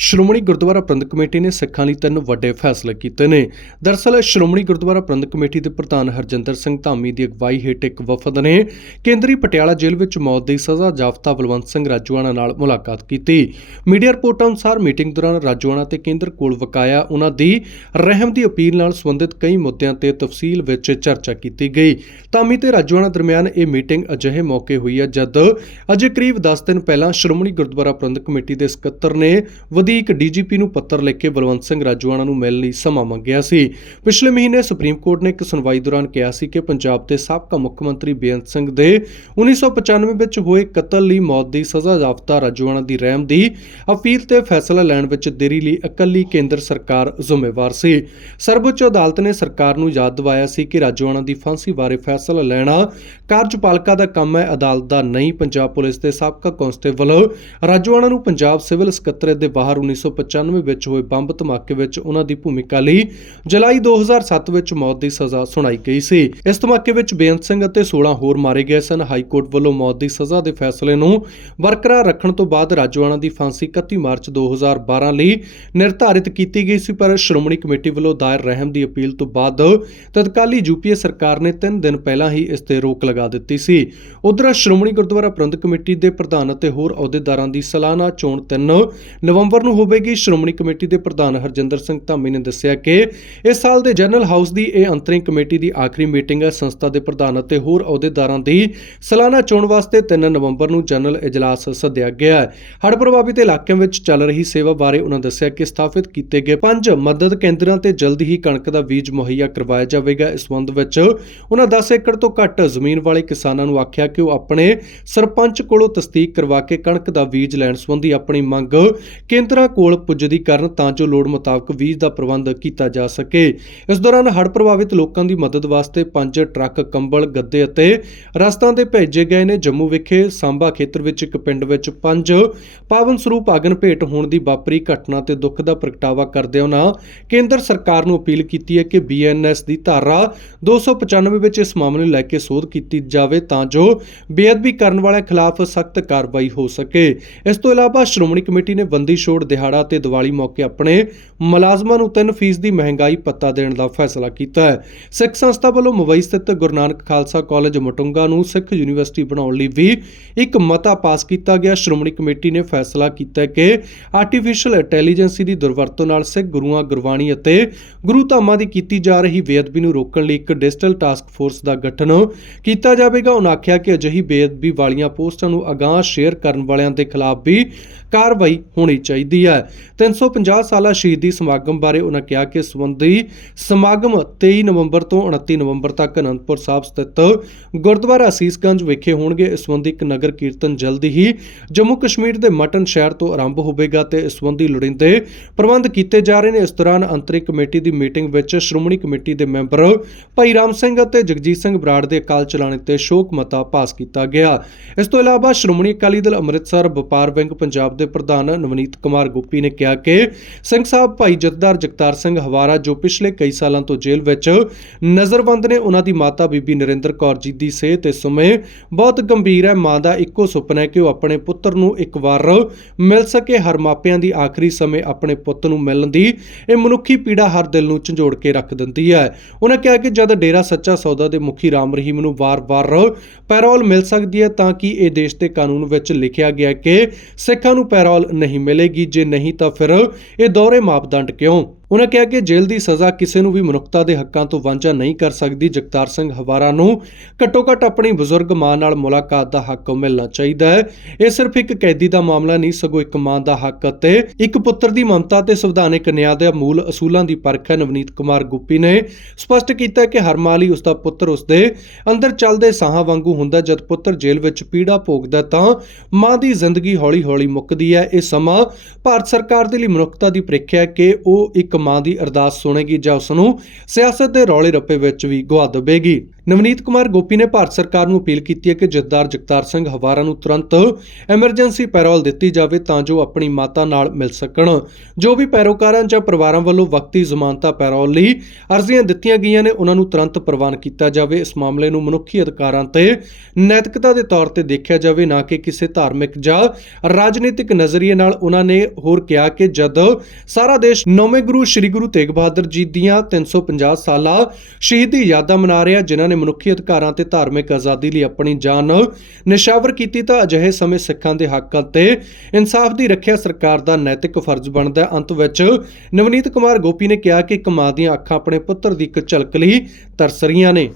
Shiromani Gurdwara Prabandhak committee ਨੇ ਸਿੱਖਾਂ ਲਈ ਤਿੰਨ ਵੱਡੇ ਫੈਸਲੇ ਕੀਤੇ ਨੇ। ਦਰਅਸਲ, ਸ਼੍ਰੋਮਣੀ ਗੁਰਦੁਆਰਾ ਪ੍ਰਬੰਧਕ ਕਮੇਟੀ ਦੇ ਪ੍ਰਧਾਨ ਹਰਜਿੰਦਰ ਸਿੰਘ ਧਾਮੀ ਦੀ ਅਗਵਾਈ ਹੇਠ ਇੱਕ ਵਫਦ ਨੇ ਕੇਂਦਰੀ ਪਟਿਆਲਾ ਜੇਲ੍ਹ ਵਿੱਚ ਮੌਤ ਦੀ ਸਜ਼ਾ ਜਾਫਤਾ ਬਲਵੰਤ ਸਿੰਘ ਰਾਜੂਆਣਾ ਨਾਲ ਮੁਲਾਕਾਤ ਕੀਤੀ। ਮੀਡੀਆ ਰਿਪੋਰਟਾਂ ਅਨੁਸਾਰ ਮੀਟਿੰਗ ਦੌਰਾਨ ਰਾਜੂਆਣਾ ਤੇ ਕੇਂਦਰ ਕੋਲ ਵਕਾਇਆ ਉਹਨਾਂ ਦੀ ਰਹਿਮ ਦੀ ਅਪੀਲ ਨਾਲ ਸੰਬੰਧਿਤ ਕਈ ਮੁੱਦਿਆਂ ਤੇ ਤਫਸੀਲ ਵਿੱਚ ਚਰਚਾ ਕੀਤੀ ਗਈ। ਧਾਮੀ ਤੇ ਰਾਜੂਆਣਾ ਦਰਮਿਆਨ ਇਹ ਮੀਟਿੰਗ ਅਜਿਹੇ ਮੌਕੇ ਹੋਈ ਹੈ ਜਦ ਅਜੇ ਕਰੀਬ 10 ਦਿਨ ਪਹਿਲਾਂ ਸ਼੍ਰੋਮਣੀ ਗੁਰਦੁਆਰਾ ਪ੍ਰਬੰਧਕ ਕਮੇਟੀ ਦੇ ਸਕੱਤਰ ਨੇ ਵਧੀਕ ਡੀਜੀਪੀ ਨੂੰ ਪੱਤਰ ਲਿਖ ਕੇ ਬਲਵੰਤ ਸਿੰਘ ਰਾਜੂਆਣਾ ਨੂੰ ਮਿਲਣ ਲਈ ਸਮਾਂ ਮੰਗਿਆ ਸੀ। ਪਿਛਲੇ ਮਹੀਨੇ ਸੁਪਰੀਮ ਕੋਰਟ ਨੇ ਇੱਕ ਸੁਣਵਾਈ ਦੌਰਾਨ ਕਿਹਾ ਸੀ ਕਿ ਪੰਜਾਬ ਦੇ ਸਾਬਕਾ ਮੁੱਖ ਮੰਤਰੀ ਬੇਅੰਤ ਸਿੰਘ ਦੇ 1995 ਵਿੱਚ ਹੋਏ ਕਤਲ ਲਈ ਮੌਤ ਦੀ ਸਜ਼ਾ ਯਾਫਤਾ ਰਾਜੂਆਣਾ ਦੀ ਰਹਿਮ ਦੀ ਅਪੀਲ ਤੇ ਫੈਸਲਾ ਲੈਣ ਵਿੱਚ ਦੇਰੀ ਲਈ ਇਕੱਲੀ ਕੇਂਦਰ ਸਰਕਾਰ ਜ਼ਿੰਮੇਵਾਰ ਸੀ। ਸਰਵਉੱਚ ਅਦਾਲਤ ਨੇ ਸਰਕਾਰ ਨੂੰ ਯਾਦ ਦਿਵਾਇਆ ਸੀ ਕਿ ਰਾਜੂਆਣਾ ਦੀ ਫਾਂਸੀ ਬਾਰੇ ਫੈਸਲਾ ਲੈਣਾ ਕਾਰਜਪਾਲਿਕਾ ਦਾ ਕੰਮ ਹੈ, ਅਦਾਲਤ ਦਾ ਨਹੀਂ। ਪੰਜਾਬ ਪੁਲਿਸ ਦੇ ਸਾਬਕਾ ਕਾਂਸਟੇਬਲ ਰਾਜੂਆਣਾ ਨੂੰ ਪੰਜਾਬ ਸਿਵਲ ਸਕੱਤਰੇਤ ਦੇ ਬਾਹਰ 1995 ਵਿੱਚ ਹੋਏ ਬੰਬ ਧਮਾਕੇ ਵਿੱਚ ਉਹਨਾਂ ਦੀ ਭੂਮਿਕਾ ਲਈ ਜੁਲਾਈ 2007 ਵਿੱਚ ਮੌਤ ਦੀ ਸਜ਼ਾ ਸੁਣਾਈ ਗਈ ਸੀ। ਇਸ ਧਮਾਕੇ ਵਿੱਚ ਬੇਅੰਤ ਸਿੰਘ ਅਤੇ 16 ਹੋਰ ਮਾਰੇ ਗਏ ਸਨ। ਹਾਈ ਕੋਰਟ ਵੱਲੋਂ ਮੌਤ ਦੀ ਸਜ਼ਾ ਦੇ ਫੈਸਲੇ ਨੂੰ ਬਰਕਰਾਰ ਰੱਖਣ ਤੋਂ ਬਾਅਦ ਰਾਜੂਆਣਾ ਦੀ ਫਾਂਸੀ 31 ਮਾਰਚ 2012 ਲਈ ਨਿਰਧਾਰਿਤ ਕੀਤੀ ਗਈ ਸੀ, ਪਰ ਸ਼੍ਰੋਮਣੀ ਕਮੇਟੀ ਵੱਲੋਂ ਦਾਇਰ ਰਹਿਮ ਦੀ ਅਪੀਲ ਤੋਂ ਬਾਅਦ ਤਤਕਾਲੀ ਯੂਪੀਏ ਸਰਕਾਰ ਨੇ 3 ਦਿਨ ਪਹਿਲਾਂ ਹੀ ਇਸ ਤੇ ਰੋਕ ਲਗਾ ਦਿੱਤੀ ਸੀ। ਉਧਰ ਸ਼੍ਰੋਮਣੀ ਗੁਰਦੁਆਰਾ ਪ੍ਰਬੰਧਕ ਕਮੇਟੀ ਦੇ ਪ੍ਰਧਾਨ ਅਤੇ ਹੋਰ ਅਹੁਦੇਦਾਰਾਂ ਦੀ ਸਾਲਾਨਾ ਚੋਣ 3 ਨਵੰਬਰ ਨੂੰ ਹੋਵੇਗੀ ਸ਼੍ਰੋਮਣੀ ਕਮੇਟੀ ਦੇ ਪ੍ਰਧਾਨ ਹਰਜਿੰਦਰ ਸਿੰਘ ਧਾਮੀ ਨੇ ਦੱਸਿਆ ਕਿ ਇਸ ਸਾਲ ਦੇ ਜਨਰਲ ਹਾਊਸ ਦੀ ਇਹ ਅੰਤਰਿਮ ਕਮੇਟੀ ਦੀ ਆਖਰੀ ਮੀਟਿੰਗ ਸੰਸਥਾ ਦੇ ਪ੍ਰਧਾਨ ਅਤੇ ਹੋਰ ਅਹੁਦੇਦਾਰਾਂ ਦੀ ਸਾਲਾਨਾ ਚੋਣ ਵਾਸਤੇ 3 ਨਵੰਬਰ ਨੂੰ ਜਨਰਲ ਇਜਲਾਸ ਸੱਦਿਆ ਗਿਆ ਹੈ। ਹੜ੍ਹ ਪ੍ਰਭਾਵਿਤ ਇਲਾਕਿਆਂ ਵਿੱਚ ਚੱਲ ਰਹੀ ਸੇਵਾ ਬਾਰੇ ਉਹਨਾਂ ਦੱਸਿਆ ਕਿ ਸਥਾਪਿਤ ਕੀਤੇ ਗਏ ਪੰਜ ਮਦਦ ਕੇਂਦਰਾਂ ਤੇ ਜਲਦ ਹੀ ਕਣਕ ਦਾ ਬੀਜ ਮੁਹੱਈਆ ਕਰਵਾਇਆ ਜਾਵੇਗਾ। ਇਸ ਸੰਬੰਧ ਵਿੱਚ ਉਹਨਾਂ 10 ਏਕੜ ਤੋਂ ਘੱਟ ਜ਼ਮੀਨ ਵਾਲੇ ਕਿਸਾਨਾਂ ਨੂੰ ਆਖਿਆ ਕਿ ਉਹ ਆਪਣੇ ਸਰਪੰਚ ਕੋਲੋਂ ਤਸਦੀਕ ਕਰਵਾ ਕੇ ਕਣਕ ਦਾ ਬੀਜ ਲੈਣ ਸੰਬੰਧੀ ਆਪਣੀ ਮੰਗ ਕੇਂਦਰਾਂ ਕੋਲ ਪੁੱਜਦੀ ਕਰਨ ਤਾਂ ਜੋ ਲੋੜ ਮੁਤਾਬਕ ਬੀਜ ਦਾ ਪ੍ਰਬੰਧ ਕੀਤਾ ਜਾ ਸਕੇ। ਇਸ ਦੌਰਾਨ ਹੜ੍ਹ ਪ੍ਰਭਾਵਿਤ ਲੋਕਾਂ ਦੀ ਮਦਦ ਵਾਸਤੇ ਪੰਜ ਟਰੱਕ, ਕੰਬਲ, ਗੱਦੇ ਅਤੇ ਰਸਤਾਂ ਦੇ ਭੇਜੇ ਗਏ ਨੇ। ਜੰਮੂ ਵਿਖੇ ਸਾਂਬਾ ਖੇਤਰ ਵਿੱਚ ਇੱਕ ਪਿੰਡ ਵਿੱਚ ਪੰਜ ਪਾਵਨ ਸਰੂਪ ਆਗਨ ਭੇਟ ਹੋਣ ਦੀ ਵਾਪਰੀ ਘਟਨਾ ਤੇ ਦੁੱਖ ਦਾ ਪ੍ਰਗਟਾਵਾ ਕਰਦੇ ਉਹਨਾਂ ਕੇਂਦਰ ਸਰਕਾਰ ਨੂੰ ਅਪੀਲ ਕੀਤੀ ਹੈ ਕਿ ਬੀਐਨਐਸ ਦੀ ਧਾਰਾ 295 ਵਿੱਚ ਇਸ ਮਾਮਲੇ ਨੂੰ ਲੈ ਕੇ ਸੋਧ ਕੀਤੀ ਜਾਵੇ ਤਾਂ ਜੋ ਬੇਅਦਬੀ ਕਰਨ ਵਾਲਿਆਂ ਖਿਲਾਫ ਸਖਤ ਕਾਰਵਾਈ ਹੋ ਸਕੇ। ਇਸ ਤੋਂ ਇਲਾਵਾ ਸ਼੍ਰੋਮਣੀ ਕਮੇਟੀ ਨੇ ਬੰਦੀ ਛੋੜ ਦਿਹਾੜਾ ਤੇ ਦੀਵਾਲੀ ਮੌਕੇ ਆਪਣੇ ਮੁਲਾਜ਼ਮਾਂ ਨੂੰ 3% ਦੀ ਮਹਿੰਗਾਈ ਪੱਤਾ ਦੇਣ ਦਾ ਫੈਸਲਾ ਕੀਤਾ ਹੈ। ਸਿੱਖ ਸੰਸਥਾ ਵੱਲੋਂ ਮੁੰਬਈ ਸਥਿਤ ਗੁਰੂ ਨਾਨਕ ਖਾਲਸਾ ਕਾਲਜ ਮਟੁੰਗਾ ਨੂੰ ਸਿੱਖ ਯੂਨੀਵਰਸਿਟੀ ਬਣਾਉਣ ਲਈ ਵੀ ਇੱਕ ਮਤਾ ਪਾਸ ਕੀਤਾ ਗਿਆ। ਸ਼੍ਰੋਮਣੀ ਕਮੇਟੀ ਨੇ ਫੈਸਲਾ ਕੀਤਾ ਕਿ ਆਰਟੀਫੀਸ਼ੀਅਲ ਇੰਟੈਲੀਜੈਂਸੀ ਦੀ ਦੁਰਵਰਤੋਂ ਨਾਲ ਸਿੱਖ ਗੁਰੂਆਂ, ਗੁਰਬਾਣੀ ਅਤੇ ਗੁਰੂ ਧਾਮਾਂ ਦੀ ਕੀਤੀ ਜਾ ਰਹੀ ਬੇਅਦਬੀ ਨੂੰ ਰੋਕਣ ਲਈ ਇੱਕ ਡਿਜੀਟਲ ਟਾਸਕ ਫੋਰਸ ਦਾ ਗਠਨ ਕੀਤਾ ਜਾਵੇਗਾ। ਉਹਨਾਂ ਆਖਿਆ ਕਿ ਅਜਿਹੀ ਬੇਅਦਬੀ ਵਾਲੀਆਂ ਪੋਸਟਾਂ ਨੂੰ ਅਗਾਂਹ ਸ਼ੇਅਰ ਕਰਨ ਵਾਲਿਆਂ ਦੇ ਖਿਲਾਫ ਵੀ ਕਾਰਵਾਈ ਹੋਣੀ ਚਾਹੀਦੀ ਹੈ। 350 ਸਾਲਾ ਸ਼ਹੀਦੀ ਸਮਾਗਮ ਬਾਰੇ ਉਹਨਾਂ ਕਿਹਾ ਕਿ ਸੰਬੰਧੀ ਸਮਾਗਮ 23 ਨਵੰਬਰ ਤੋਂ 29 ਨਵੰਬਰ ਤੱਕ ਅਨੰਦਪੁਰ ਸਾਹਿਬ ਸਥਿਤ ਗੁਰਦੁਆਰਾ ਅਸੀਸਗੰਜ ਵਿਖੇ ਹੋਣਗੇ। ਇਸ ਸੰਬੰਧੀ ਇੱਕ ਨਗਰ ਕੀਰਤਨ ਜਲਦੀ ਹੀ ਜੰਮੂ ਕਸ਼ਮੀਰ ਦੇ ਮਟਨ ਸ਼ਹਿਰ ਤੋਂ ਆਰੰਭ ਹੋਵੇਗਾ ਤੇ ਇਸ ਸੰਬੰਧੀ ਲੋੜੀਂਦੇ ਪ੍ਰਬੰਧ ਕੀਤੇ ਜਾ ਰਹੇ ਨੇ। ਇਸ ਦੌਰਾਨ ਅੰਤਰਿਕ ਕਮੇਟੀ ਦੀ ਮੀਟਿੰਗ ਵਿੱਚ ਸ਼੍ਰੋਮਣੀ ਕਮੇਟੀ ਦੇ ਮੈਂਬਰ ਭਾਈ ਰਾਮ ਸਿੰਘ ਅਤੇ ਜਗਜੀਤ ਸਿੰਘ ਬਰਾੜ ਦੇ ਅਕਾਲ ਚਲਾਣੇ ਤੇ ਸ਼ੋਕ ਮਤਾ ਪਾਸ ਕੀਤਾ ਗਿਆ। ਇਸ ਤੋਂ ਇਲਾਵਾ ਸ਼੍ਰੋਮਣੀ ਅਕਾਲੀ ਦਲ ਅੰਮ੍ਰਿਤਸਰ, ਵਪਾਰ ਵਿੰਗ, ਪੰਜਾਬ ਦੇ ਪ੍ਰਧਾਨ ਨਵਨੀਤ ਕੁਮਾਰ ਗੁੱਪੀ ਨੇ ਕਿਹਾ ਕਿ ਸਿੰਘ ਸਾਹਿਬ ਭਾਈ ਜਥੇਦਾਰ ਜਗਤਾਰ ਸਿੰਘ ਹਵਾਰਾ, ਜੋ ਪਿਛਲੇ ਕਈ ਸਾਲਾਂ ਤੋਂ ਜੇਲ੍ਹ ਵਿੱਚ ਨਜ਼ਰਬੰਦ ਨੇ, ਉਹਨਾਂ ਦੀ ਮਾਤਾ ਬੀਬੀ ਨਰਿੰਦਰ ਕੌਰ ਜੀ ਦੀ ਸਿਹਤ ਇਸ ਸਮੇਂ ਬਹੁਤ ਗੰਭੀਰ ਹੈ। ਮਾਂ ਦਾ ਇੱਕੋ ਸੁਪਨਾ ਹੈ ਕਿ ਉਹ ਆਪਣੇ ਪੁੱਤਰ ਨੂੰ ਇੱਕ ਵਾਰ ਮਿਲ ਸਕੇ। ਹਰ ਮਾਪਿਆਂ ਦੀ ਆਖਰੀ ਸਮੇਂ ਆਪਣੇ ਪੁੱਤ ਨੂੰ ਮਿਲਣ ਦੀ ਇਹ ਮਨੁੱਖੀ ਪੀੜਾ ਹਰ ਦਿਲ ਨੂੰ ਝੰਜੋੜ ਕੇ ਰੱਖ ਦਿੰਦੀ ਹੈ। ਉਹਨਾਂ ਕਿਹਾ ਕਿ ਜਦ ਡੇਰਾ ਸੱਚਾ ਸੌਦਾ ਦੇ ਮੁਖੀ ਰਾਮ ਰਹੀਮ ਨੂੰ ਵਾਰ-ਵਾਰ ਪੈਰੋਲ ਮਿਲ ਸਕਦੀ ਹੈ, ਤਾਂ ਕਿ ਇਹ ਦੇਸ਼ ਦੇ ਕਾਨੂੰਨ ਵਿੱਚ ਲਿਖਿਆ ਗਿਆ ਕਿ ਸਿੱਖਾਂ ਨੂੰ ਪੈਰੋਲ ਨਹੀਂ ਮਿਲੇਗੀ। ਜੇ ਨਹੀਂ ਤਾਂ ਫਿਰ ਇਹ ਦੋਹਰੇ ਮਾਪਦੰਡ ਕਿਉਂ? ਉਹਨਾਂ ਕਿਹਾ ਕਿ ਜੇਲ੍ਹ ਦੀ ਸਜ਼ਾ ਕਿਸੇ ਨੂੰ ਵੀ ਮਨੁੱਖਤਾ ਦੇ ਹੱਕਾਂ ਤੋਂ ਵਾਂਝਾ ਨਹੀਂ ਕਰ ਸਕਦੀ। ਜਗਤਾਰ ਸਿੰਘ ਹਵਾਰਾ ਨੂੰ ਘੱਟੋ ਘੱਟ ਆਪਣੀ ਬਜ਼ੁਰਗ ਮਾਂ ਨਾਲ ਮੁਲਾਕਾਤ ਦਾ ਹੱਕ ਮਿਲਣਾ ਚਾਹੀਦਾ ਹੈ। ਇਹ ਸਿਰਫ ਇੱਕ ਕੈਦੀ ਦਾ ਮਾਮਲਾ ਨਹੀਂ, ਸਗੋਂ ਇੱਕ ਮਾਂ ਦਾ ਹੱਕ ਅਤੇ ਇੱਕ ਪੁੱਤਰ ਦੀ ਮਮਤਾ ਤੇ ਸੰਵਿਧਾਨਿਕ ਨਿਆਂ ਦੇ ਮੂਲ ਅਸੂਲਾਂ ਦੀ ਪਰਖ ਹੈ, ਨਵਨੀਤ ਕੁਮਾਰ ਗੁੱਪੀ ਨੇ ਸਪਸ਼ਟ ਕੀਤਾ ਕਿ ਹਰ ਮਾਂ ਲਈ ਉਸ ਦਾ ਪੁੱਤਰ ਉਸ ਦੇ ਅੰਦਰ ਚੱਲਦੇ ਸਾਹਾਂ ਵਾਂਗੂ ਹੁੰਦਾ ਜਦ ਪੁੱਤਰ ਜੇਲ੍ਹ ਵਿੱਚ ਪੀੜਾ ਭੋਗਦਾ ਤਾਂ ਮਾਂ ਦੀ ਜ਼ਿੰਦਗੀ ਹੌਲੀ-ਹੌਲੀ ਮੁੱਕਦੀ ਹੈ। ਇਹ ਸਮਾਂ ਭਾਰਤ ਸਰਕਾਰ ਦੇ ਲਈ ਮਨੁੱਖਤਾ ਦੀ ਪ੍ਰੀਖਿਆ ਹੈ ਕਿ ਉਹ ਇੱਕ ਮਾਂ ਦੀ ਅਰਦਾਸ ਸੁਣੇਗੀ ਜਾਂ ਉਸ ਨੂੰ ਸਿਆਸਤ ਦੇ ਰੌਲੇ ਰੱਪੇ ਵਿੱਚ ਵੀ ਗਵਾ ਦੇਵੇਗੀ ਨਵਨੀਤ ਕੁਮਾਰ ਗੋਪੀ ਨੇ ਭਾਰਤ ਸਰਕਾਰ ਨੂੰ ਅਪੀਲ ਕੀਤੀ ਹੈ ਕਿ ਜਥੇਦਾਰ ਜਗਤਾਰ ਸਿੰਘ ਹਵਾਰਾ ਨੂੰ ਤੁਰੰਤ ਐਮਰਜੈਂਸੀ ਪੈਰੋਲ ਦਿੱਤੀ ਜਾਵੇ ਤਾਂ ਜੋ ਆਪਣੀ ਮਾਤਾ ਨਾਲ ਮਿਲ ਸਕਣ। ਜੋ ਵੀ ਪੈਰੋਕਾਰਾਂ ਜਾਂ ਪਰਿਵਾਰਾਂ ਵੱਲੋਂ ਵਕਤੀ ਜ਼ਮਾਨਤਾ ਪੈਰੋਲ ਲਈ ਅਰਜ਼ੀਆਂ ਦਿੱਤੀਆਂ ਗਈਆਂ ਨੇ, ਉਹਨਾਂ ਨੂੰ ਤੁਰੰਤ ਪ੍ਰਵਾਨ ਕੀਤਾ ਜਾਵੇ। ਇਸ ਮਾਮਲੇ ਨੂੰ ਮਨੁੱਖੀ ਅਧਿਕਾਰਾਂ ਤੇ ਨੈਤਿਕਤਾ ਦੇ ਤੌਰ ਤੇ ਦੇਖਿਆ ਜਾਵੇ, ਨਾ ਕਿ ਕਿਸੇ ਧਾਰਮਿਕ ਜਾਂ ਰਾਜਨੀਤਿਕ ਨਜ਼ਰੀਏ ਨਾਲ। ਉਹਨਾਂ ਨੇ ਹੋਰ ਕਿਹਾ ਕਿ ਜਦ ਸਾਰਾ ਦੇਸ਼ ਨੌਵੇਂ ਗੁਰੂ ਸ੍ਰੀ ਗੁਰੂ ਤੇਗ ਬਹਾਦਰ ਜੀ ਦੀਆਂ 350 ਸਾਲਾ ਸ਼ਹੀਦੀ ਯਾਦਾਂ ਮਨਾ ਰਿਹਾ, ਜਿਨ੍ਹਾਂ ਨੇ ਮਨੁੱਖੀ ਅਧਿਕਾਰਾਂ ਤੇ ਧਾਰਮਿਕ ਆਜ਼ਾਦੀ ਲਈ ਆਪਣੀ ਜਾਨ ਨਿਸ਼ਾਵਰ ਕੀਤੀ ਤਾਂ ਅਜਿਹੇ ਸਮੇਂ ਸਿੱਖਾਂ ਦੇ ਹੱਕ ਅਤੇ ਇਨਸਾਫ ਦੀ ਰੱਖਿਆ ਸਰਕਾਰ ਦਾ ਨੈਤਿਕ ਫਰਜ਼ ਬਣਦਾ ਹੈ। ਅੰਤ ਵਿੱਚ ਨਵਨੀਤ ਕੁਮਾਰ ਗੋਪੀ ਨੇ ਕਿਹਾ ਕਿ ਇੱਕ ਮਾਂ ਦੀਆਂ ਅੱਖਾਂ ਆਪਣੇ ਪੁੱਤਰ ਦੀ ਇੱਕ ਝਲਕ ਲਈ ਤਰਸ ਰਹੀਆਂ ਨੇ।